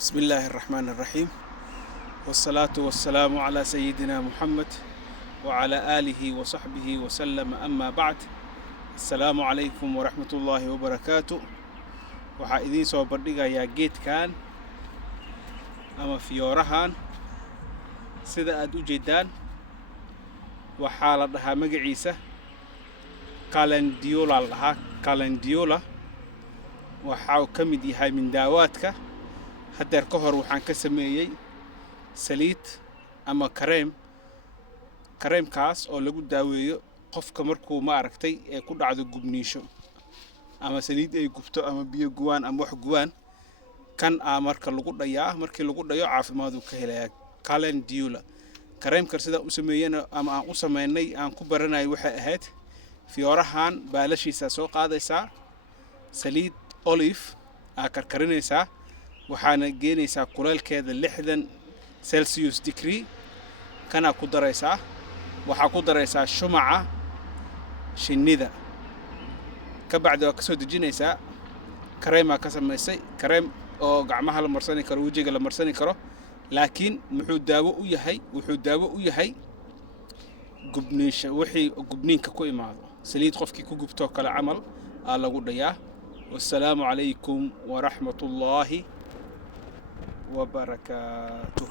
بسم الله الرحمن الرحيم والصلاة والسلام على سيدنا محمد وعلى آله وصحبه وسلم أما بعد. السلام عليكم ورحمة الله وبركاته. waxaa idiin soo bandhigayaa geedkan ama fiyoorahan sida aad u jeedaan. waxaa la dhahaa magaciisa calendula. calendula waxaa ka mid yahay min daawaadka. hadeer ka hor waxaan ka sameeyay saliid ama kareemkaas oo lagu daaweeyo qofka markuu maaragtay ee ku dhacdo gubniisho ama saliid ay gubto ama biyo guwaan ama wax guwaan kan marka lagu dhayaa markii lagu dhayo caafimaad uu ka helayaa. calendula kareemka sida u sameeyana ama aan u sameeynay aan ku baranay waxay ahayd fiyoorahan baalashiisa soo qaadaysaa saliid olive karkarinaysaa waxaana geenaysaa kuleelkeeda 60 celsius degree kana ku daraysaa waxa ku daraysaa shumaca shinnida ka bacdi waa ka soo dejinaysaa kareema ka samaysay kareem oo gacmaha la marsani karo wajiga la marsani karo laakiin wuxuu daawo u yahay gubniisha wixii gubniinka ku imaado saliid qofkii ku gubto kala camal lagu dhayaa. والسلام عليكم ورحمة الله وبركاته.